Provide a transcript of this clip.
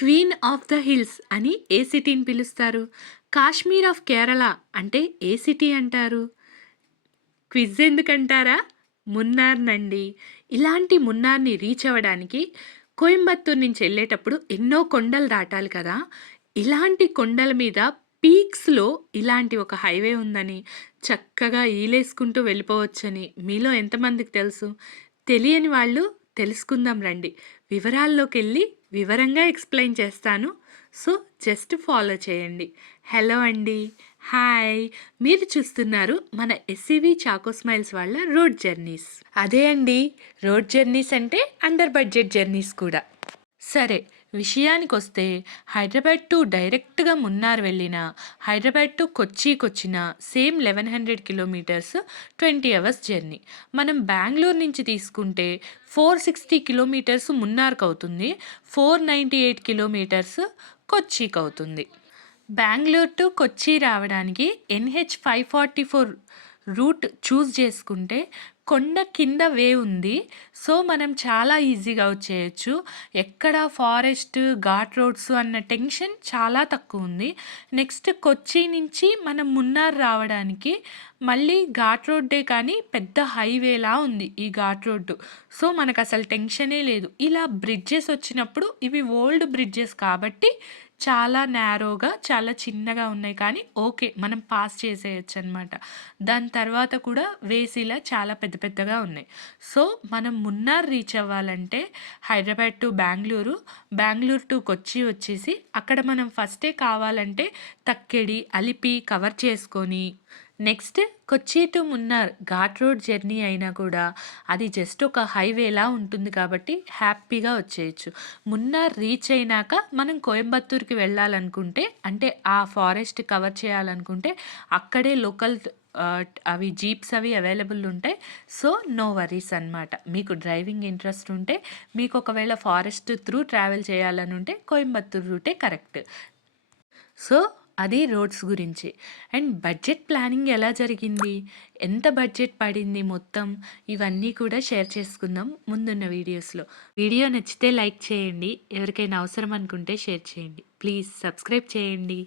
Queen of the hills అని ఏ సిటీని పిలుస్తారు? కాశ్మీర్ ఆఫ్ కేరళ అంటే ఏ సిటీ అంటారు? క్విజ్ ఎందుకంటారా? మున్నార్నండి ఇలాంటి మున్నార్ని రీచ్ అవ్వడానికి కోయంబత్తూర్ నుంచి వెళ్ళేటప్పుడు ఎన్నో కొండలు దాటాలి కదా? ఇలాంటి కొండల మీద పీక్స్లో ఇలాంటి ఒక హైవే ఉందని చక్కగా ఈలేసుకుంటూ వెళ్ళిపోవచ్చని మీలో ఎంతమందికి తెలుసు? తెలియని వాళ్ళు తెలుసుకుందాం రండి. వివరాల్లోకి వెళ్ళి వివరంగా ఎక్స్ప్లెయిన్ చేస్తాను. సో జస్ట్ ఫాలో చేయండి. హలో అండి. హాయ్. మీరు చూస్తున్నారు మన ఎస్సీవీ చాకో స్మైల్స్ వాళ్ళ రోడ్ జర్నీస్. అదే అండి. రోడ్ జర్నీస్ అంటే అండర్ బడ్జెట్ జర్నీస్ కూడా. సరే విషయానికొస్తే హైదరాబాద్ టు డైరెక్ట్గా మున్నార్ వెళ్ళిన హైదరాబాద్ టు కొచ్చికి వచ్చిన same eleven hundred kilometres twenty hours journey. మనం బెంగళూరు నుంచి తీసుకుంటే ఫోర్ సిక్స్టీ కిలోమీటర్స్ మున్నార్కి అవుతుంది ఫోర్ నైంటీ ఎయిట్ కిలోమీటర్స్ కొచ్చికి అవుతుంది. బెంగళూరు టు కొచ్చి రావడానికి NH five forty four route choose చేసుకుంటే కొండ కింద వే ఉంది. సో మనం చాలా ఈజీగా వచ్చేయచ్చు. ఎక్కడ ఫారెస్ట్ ఘాట్ రోడ్స్ అన్న టెన్షన్ చాలా తక్కువ ఉంది. నెక్స్ట్ కొచ్చి నుంచి మనం మున్నార్ రావడానికి మళ్ళీ ఘాట్ రోడ్డే కానీ పెద్ద హైవేలా ఉంది ఈ ఘాట్ రోడ్డు. సో మనకు అసలు టెన్షనే లేదు. ఇలా బ్రిడ్జెస్ వచ్చినప్పుడు ఇవి ఓల్డ్ బ్రిడ్జెస్ కాబట్టి చాలా నేరోగా చాలా చిన్నగా ఉన్నాయి. కానీ ఓకే మనం పాస్ చేసేయచ్చు అనమాట దాని తర్వాత కూడా వేసిలా చాలా పెద్ద పెద్దగా ఉన్నాయి. సో మనం మున్నార్ రీచ్ అవ్వాలంటే హైదరాబాద్ టు బెంగళూరు బెంగళూరు టు కొచ్చి వచ్చేసి అక్కడ మనం ఫస్టే కావాలంటే తక్కెడి అలిపి కవర్ చేసుకొని next Kochi to Munnar ghat road journey అయినా కూడా అది జస్ట్ ఒక హైవేలా ఉంటుంది కాబట్టి హ్యాపీగా వచ్చేయచ్చు. మున్నార్ రీచ్ అయినాక మనం కోయంబత్తూర్కి వెళ్ళాలనుకుంటే అంటే ఆ ఫారెస్ట్ కవర్ చేయాలనుకుంటే అక్కడే లోకల్ అవి జీప్స్ అవి అవైలబుల్ ఉంటాయి. సో నో వరీస్ అనమాట మీకు డ్రైవింగ్ ఇంట్రెస్ట్ ఉంటే మీకు ఒకవేళ ఫారెస్ట్ త్రూ ట్రావెల్ చేయాలని ఉంటే కోయంబత్తూర్ రూటే కరెక్ట్. సో అది రోడ్స్ గురించి. అండ్ బడ్జెట్ ప్లానింగ్ ఎలా జరిగింది? ఎంత బడ్జెట్ పడింది మొత్తం? ఇవన్నీ కూడా షేర్ చేసుకుందాం ముందున్న వీడియోస్లో. వీడియో నచ్చితే లైక్ చేయండి. ఎవరికైనా అవసరం అనుకుంటే షేర్ చేయండి. ప్లీజ్ సబ్స్క్రైబ్ చేయండి.